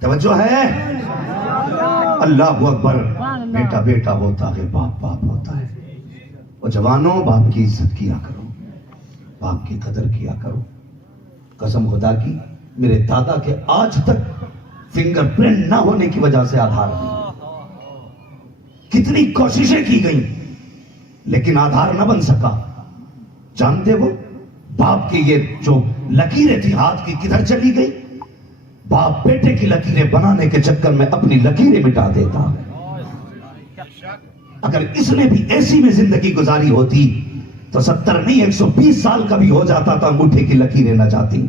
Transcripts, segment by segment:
توجہ ہے؟ اللہ اکبر. بیٹا بیٹا ہوتا ہے، باپ باپ ہوتا ہے. اور جوانوں، باپ کی عزت کیا کرو، باپ کی قدر کیا کرو. قسم خدا کی میرے دادا کے آج تک فنگر پرنٹ نہ ہونے کی وجہ سے آدھار نہیں. کتنی کوششیں کی گئیں لیکن آدھار نہ بن سکا. جانتے ہو باپ کی یہ جو لکیریں تھی ہاتھ کی کدھر چلی گئی؟ باپ بیٹے کی لکیریں بنانے کے چکر میں اپنی لکیریں مٹا دیتا. اگر اس نے بھی ایسی میں زندگی گزاری ہوتی تو 70 نہیں 120 سال کا بھی ہو جاتا تھا، انگوٹھے کی لکیریں نہ جاتی.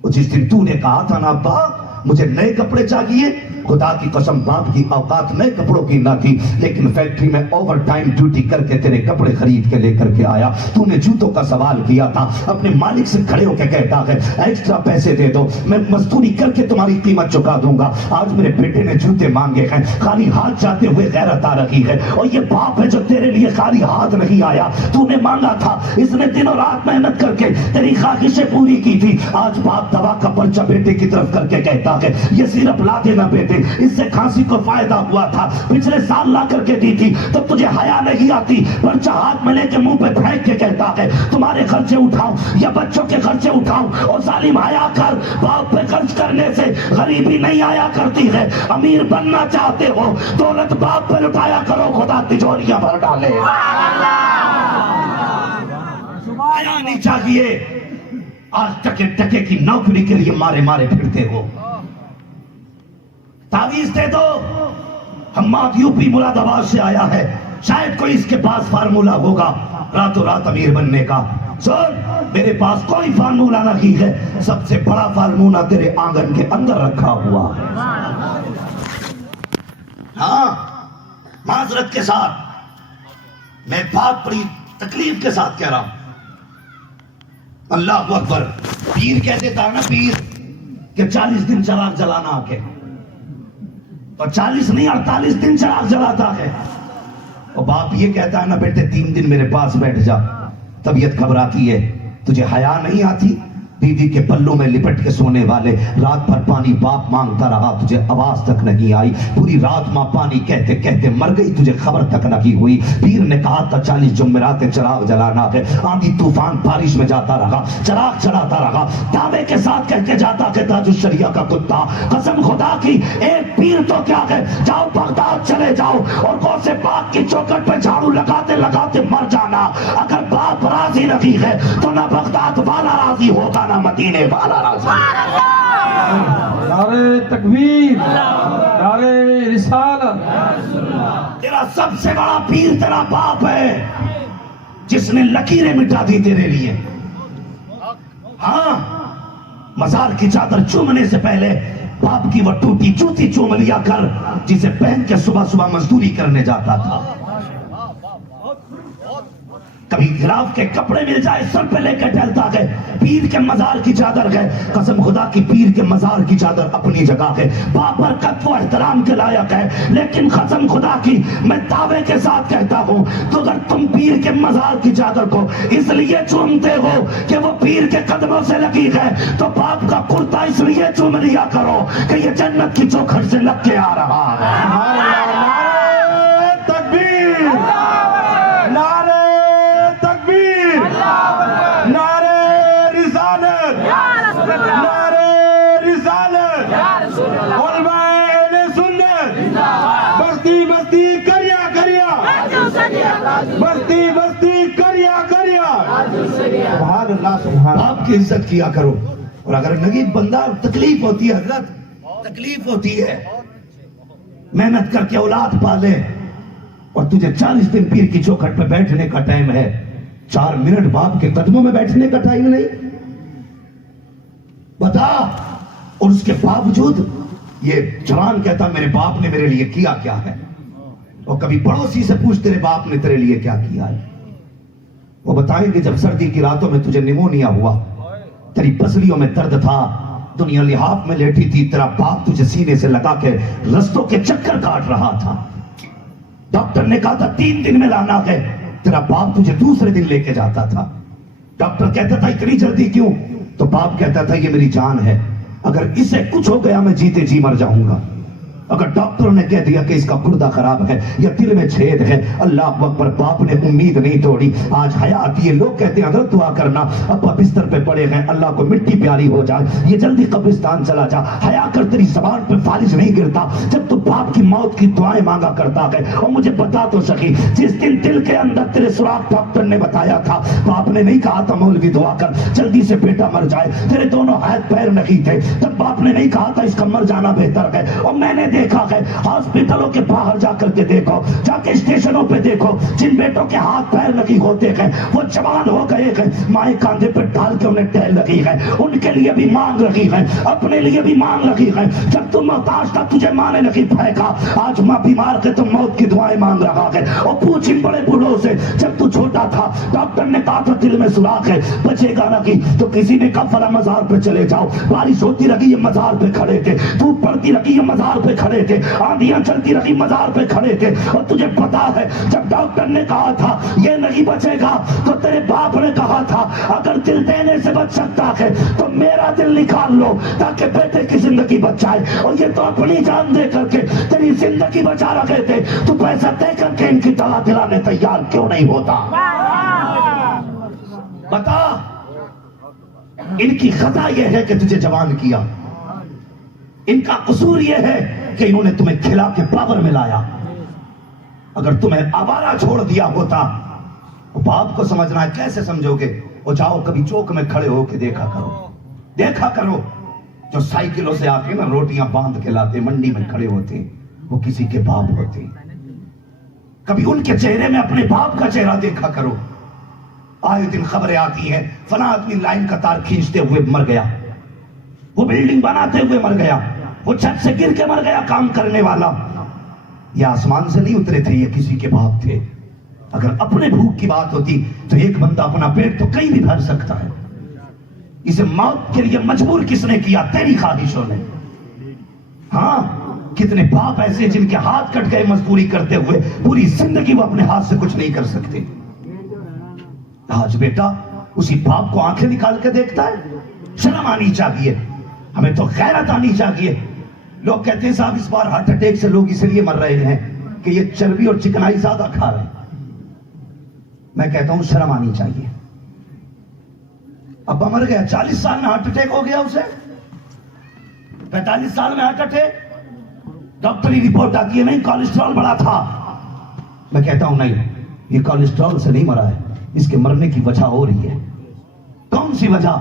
اور جس دن تو نے کہا تھا نا ابا مجھے نئے کپڑے چاہیے، خدا کی قسم باپ کی اوقات نئے کپڑوں کی نہ تھی، لیکن فیکٹری میں اوور ٹائم ڈیوٹی کر کے تیرے کپڑے خرید کے لے کر کے آیا. تو نے جوتوں کا سوال کیا تھا، اپنے مالک سے کھڑے ہو کے کہتا ہے ایکسٹرا پیسے دے دو، میں مزدوری کر کے تمہاری قیمت چکا دوں گا. آج میرے بیٹے نے جوتے مانگے ہیں، خالی ہاتھ جاتے ہوئے غیرت آ رہی ہے. اور یہ باپ ہے جو تیرے لیے خالی ہاتھ نہیں آیا، تو نے مانگا تھا، اس نے دن اور رات محنت کر کے تیری خواہشیں پوری کی تھی. آج باپ دوا کا پرچہ بیٹے کی طرف کر کے کہتا ہے یہ سیرپ لا دینا بیٹے، اس سے کھانسی کو فائدہ ہوا تھا، پچھلے سال لا کر کے دی تھی. تو تجھے حیا نہیں آتی، پرچہ ہاتھ میں لے کے منہ پہ پھینک کے کہتا ہے تمہارے خرچے اٹھاؤں یا بچوں کے خرچے اٹھاؤں. اور ظالم حیا کر، باپ پہ خرچ کرنے سے غریبی نہیں آیا کرتی ہے. امیر بننا چاہتے ہو دولت باپ پہ لٹایا کرو، خدا تجوریاں بھر ڈالے. حیا نہیں چاہیے. آج ٹکے ٹکے کی نوکری کے لیے مارے مارے پھرتے ہو. تعویذ دے دو. حماد یوپی مراد آباد سے آیا ہے، شاید کوئی اس کے پاس فارمولا ہوگا راتوں رات امیر بننے کا. سن، میرے پاس کوئی فارمولا نہیں ہے، سب سے بڑا فارمولا تیرے آنگن کے اندر رکھا ہوا ہے. ہاں معذرت کے ساتھ میں بات بڑی تکلیف کے ساتھ کہہ رہا ہوں. اللہ اکبر. پیر کہہ دیتا ہے نا پیر کہ 40 دن چراغ جلانا آ کے، اور 40 نہیں 48 دن چراغ جلاتا ہے. اور باپ یہ کہتا ہے نا بیٹے 3 دن میرے پاس بیٹھ جا، طبیعت گھبراتی ہے. تجھے حیا نہیں آتی؟ بیوی کے پلوں میں لپٹ کے سونے والے، رات بھر پانی باپ مانگتا رہا، تجھے آواز تک نہیں آئی. پوری رات ماں پانی کہتے کہتے مر گئی، تجھے خبر تک نہیں ہوئی. پیر نے کہا تھا 40 جمعرات چراغ جلانا ہے. آندھی طوفان بارش میں جاتا رہا، چراغ چلاتا رہا، دعوے کے ساتھ کہہ کے جاتا کہ تاج الشریعہ کا کتا. قسم خدا کی ایک پیر تو کیا ہے، جاؤ بغداد چلے جاؤ اور غوث پاک کی چوکھٹ پہ جھاڑو لگاتے لگاتے مر جانا. اگر باپ راضی نہیں ہے تو نہ بغداد والا راضی ہوگا نہ مدینے والا راضی. نعرہ تکبیر، نعرہ رسالت. تیرا سب سے بڑا پیر تیرا باپ ہے جس نے لکیریں مٹا دی تیرے لیے. ہاں، مزار کی چادر چومنے سے پہلے باپ کی وہ ٹوٹی جوتی چوم لیا کر جسے پہن کے صبح صبح مزدوری کرنے جاتا تھا. کبھی گراف کے کپڑے مل جائے سر پہ لے کے ٹہلتا ہے. پیر کے مزار کی چادر ہے، قسم خدا کی پیر کے مزار کی چادر اپنی جگہ ہے، بابرکت و احترام کے لائق ہے. لیکن قسم خدا کی میں دعوے کے ساتھ کہتا ہوں تو اگر تم پیر کے مزار کی چادر کو اس لیے چومتے ہو کہ وہ پیر کے قدموں سے لگی ہے تو باپ کا کرتا اس لیے چوم لیا کرو کہ یہ جنت کی چوکھٹ سے لگ کے آ رہا ہے. نعرہ تکبیر، نعرہ تکبیر، نعرہ رسالت، نعرہ رسالت. علماء اہل سنت بستی بستی کریا کریا، بستی بستی کریا کریا. سبحان اللہ سبحان اللہ. باپ کی عزت کیا کرو. اور اگر نگی بندہ تکلیف ہوتی ہے حضرت، تکلیف ہوتی ہے، محنت کر کے اولاد پالے اور تجھے 40 دن پیر کی چوکھٹ پہ بیٹھنے کا ٹائم ہے، 4 منٹ باپ کے قدموں میں بیٹھنے کا ٹائم نہیں بتا. اور اس کے باوجود یہ جوان کہتا میرے باپ نے میرے لیے کیا کیا ہے. اور کبھی پڑوسی سے پوچھ تیرے باپ نے تیرے لیے کیا کیا ہے، وہ بتائیں کہ جب سردی کی راتوں میں تجھے نیمونیا ہوا، تیری پسلیوں میں درد تھا، دنیا لحاف میں لیٹی تھی، تیرا باپ تجھے سینے سے لگا کے رستوں کے چکر کاٹ رہا تھا. ڈاکٹر نے کہا تھا 3 دن میں لانا ہے، تیرا باپ تجھے دوسرے دن لے کے جاتا تھا. ڈاکٹر کہتا تھا اتنی جلدی کیوں؟ تو باپ کہتا تھا یہ میری جان ہے، اگر اسے کچھ ہو گیا میں جیتے جی مر جاؤں گا. اگر ڈاکٹروں نے کہہ دیا کہ اس کا گردہ خراب ہے یا دل میں چھید ہے، اللہ اکبر، باپ نے امید نہیں توڑی. آج حیات یہ لوگ کہتے ہیں حضرت دعا کرنا، ابا بستر پہ پڑے ہیں، اللہ کو مٹی پیاری ہو جائے، یہ جلدی قبرستان چلا جا. حیا کر، تیری زبان پہ فالج نہیں گرتا جب تو باپ کی موت کی دعائیں مانگا کرتا ہے. اور مجھے بتا تو سکی، جس دن دل کے اندر تیرے سراغ ڈاکٹر نے بتایا تھا، باپ نے نہیں کہا تھا مولوی دعا کر جلدی سے بیٹا مر جائے، تیرے دونوں ہاتھ پیر نہیں تھے، تب باپ نے نہیں کہا تھا اس کا مر جانا بہتر ہے. اور میں نے دیکھا ہے ہاسپٹلوں کے باہر جا کر کے دیکھو، جا کے اسٹیشنوں پہ دیکھو، جن بیٹوں کے ہاتھ پیر نہیں ہوتے ہیں وہ جوان ہو گئے ہیں، مائیں کاندھے پہ ڈال کے انہیں ٹہل رہی ہے، ان کے لیے بھی مانگ رہی ہے، اپنے لیے بھی مانگ رہی ہے. جب تم محتاج تھا تجھے ماں نے نہیں پھینکا، آج ماں بیمار کے تم موت کی دعائیں مانگ رہا ہے. اور پوچھ ان بڑے بوڑھوں سے، جب تو چھوٹا تھا ڈاکٹر نے کہا تھا دل میں سوراخ ہے، بچے گا نہیں، تو کسی نے کہا فلاں مزار پہ چلے جاؤ، بارش ہوتی رہی یہ مزار پہ کھڑے تھے، دھوپ پڑتی رہی یہ مزار پہ کھڑے تھے، آندھیاں چلتی رہی مزار پہ کھڑے تھے. اور تجھے پتا ہے جب ڈاکٹر نے کہا تھا یہ نہیں بچے گا تو تیرے باپ نے کہا تھا اگر دل دینے سے بچ سکتا ہے تو میرا دل نکال لو تاکہ بیٹے کی زندگی بچائے. اور یہ تو اپنی جان دے کر کے تیری زندگی بچا رکھے تھے، تو پیسہ دے کر کے ان کی دوا دلانے تیار کیوں نہیں ہوتا؟ بتا، ان کی خطا یہ ہے کہ تجھے جوان کیا، ان کا قصور یہ ہے کہ انہوں نے تمہیں کھلا کے پاور میں لایا. اگر تمہیں آوارہ چھوڑ دیا ہوتا، باپ کو سمجھنا ہے، کیسے سمجھو گے؟ وہ جاؤ کبھی چوک میں کھڑے ہو کے دیکھا کرو جو سائیکلوں سے آ کے نا روٹیاں باندھ کے لاتے منڈی میں کھڑے ہوتے، وہ کسی کے باپ ہوتے. کبھی ان کے چہرے میں اپنے باپ کا چہرہ دیکھا کرو. آئے دن خبریں آتی ہیں فلاں آدمی لائن کا تار کھینچتے ہوئے مر گیا، وہ بلڈنگ بناتے ہوئے مر گیا، وہ چھت سے گر کے مر گیا کام کرنے والا. یہ آسمان سے نہیں اترے تھے، یہ کسی کے باپ تھے. اگر اپنے بھوک کی بات ہوتی تو ایک بندہ اپنا پیٹ تو کہیں بھی بھر سکتا ہے. اسے موت کے لیے مجبور کس نے کیا؟ تیری خواہشوں نے. ہاں، کتنے باپ ایسے جن کے ہاتھ کٹ گئے مزدوری کرتے ہوئے، پوری زندگی وہ اپنے ہاتھ سے کچھ نہیں کر سکتے. آج بیٹا اسی باپ کو آنکھیں نکال کے دیکھتا ہے. شرم آنی چاہیے، ہمیں تو غیرت آنی چاہیے. لوگ کہتے ہیں صاحب اس بار ہارٹ اٹیک سے لوگ اس لیے مر رہے ہیں کہ یہ چربی اور چکنائی زیادہ کھا رہے ہیں. میں کہتا ہوں شرم آنی چاہیے. ابا مر گیا، 40 سال میں ہارٹ اٹیک ہو گیا اسے، 45 سال میں ہارٹ اٹیک، ڈاکٹری رپورٹ آتی ہے نہیں کولیسٹرول بڑا تھا. میں کہتا ہوں نہیں، یہ کولیسٹرول سے نہیں مرا ہے، اس کے مرنے کی وجہ ہو رہی ہے. کون سی وجہ؟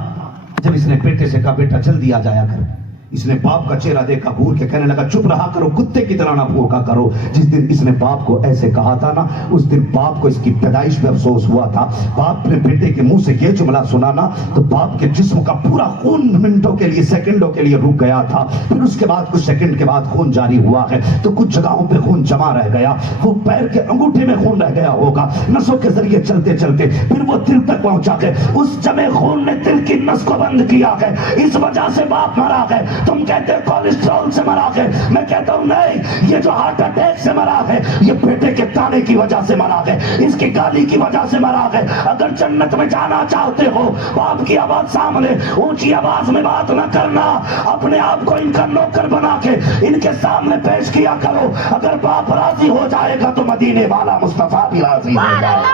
جب اس نے بیٹے سے کہا بیٹا جلدی آ جایا کر، اس نے باپ کا چہرہ دیکھا، گھور کے کہنے لگا چپ رہا کرو، کتے کی طرح نہ بھوکا کرو. جس دن اس نے باپ کو ایسے کہا تھا نا، اس دن باپ کو اس کی پیدائش پہ افسوس ہوا تھا. باپ نے بیٹے کے منہ سے یہ جملہ سنا نا تو باپ کے جسم کا پورا خون منٹوں کے لیے، سیکنڈوں کے لیے رک گیا تھا. پھر اس کے بعد کچھ سیکنڈ کے بعد خون جاری ہوا ہے تو کچھ جگہوں پہ خون جمع رہ گیا. وہ پیر کے انگوٹھے میں خون رہ گیا ہوگا، نسوں کے ذریعے چلتے چلتے پھر وہ دل تک پہنچا ہے. اس جمع خون نے دل کی نس کو بند کیا ہے، اس وجہ سے باپ مرا ہے. تم کہتے کولیسٹرول سے مرا ہے، میں کہتا ہوں نہیں، یہ جو ہارٹ اٹیک سے مرا ہے یہ بیٹے کے تانے کی وجہ سے مرا ہے، اس کی گالی کی وجہ سے مرا ہے. اگر جنت میں جانا چاہتے ہو، باپ کی آواز سامنے اونچی آواز میں بات نہ کرنا، اپنے آپ کو ان کا نوکر بنا کے ان کے سامنے پیش کیا کرو. اگر باپ راضی ہو جائے گا تو مدینے والا مصطفیٰ بھی راضی ہو جائے گا.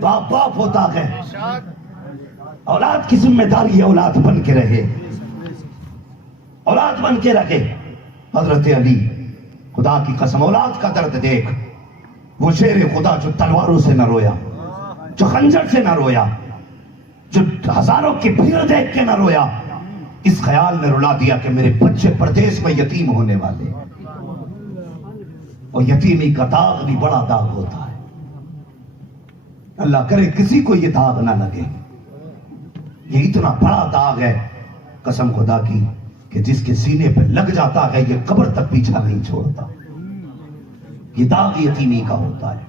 باپ باپ ہوتا ہے. اولاد کی ذمہ داری ہے اولاد بن کے رہے، اولاد بن کے رہے. حضرت علی، خدا کی قسم اولاد کا درد دیکھ. وہ شیر خدا جو تلواروں سے نہ رویا، جو خنجر سے نہ رویا، جو ہزاروں کی بھیڑ دیکھ کے نہ رویا، اس خیال نے رلا دیا کہ میرے بچے پردیس میں یتیم ہونے والے. اور یتیمی کا داغ بھی بڑا داغ ہوتا ہے. اللہ کرے کسی کو یہ داغ نہ لگے. یہ اتنا بڑا داغ ہے قسم خدا کی کہ جس کے سینے پہ لگ جاتا ہے یہ قبر تک پیچھا نہیں چھوڑتا. یہ داغ یتیمی کا ہوتا ہے.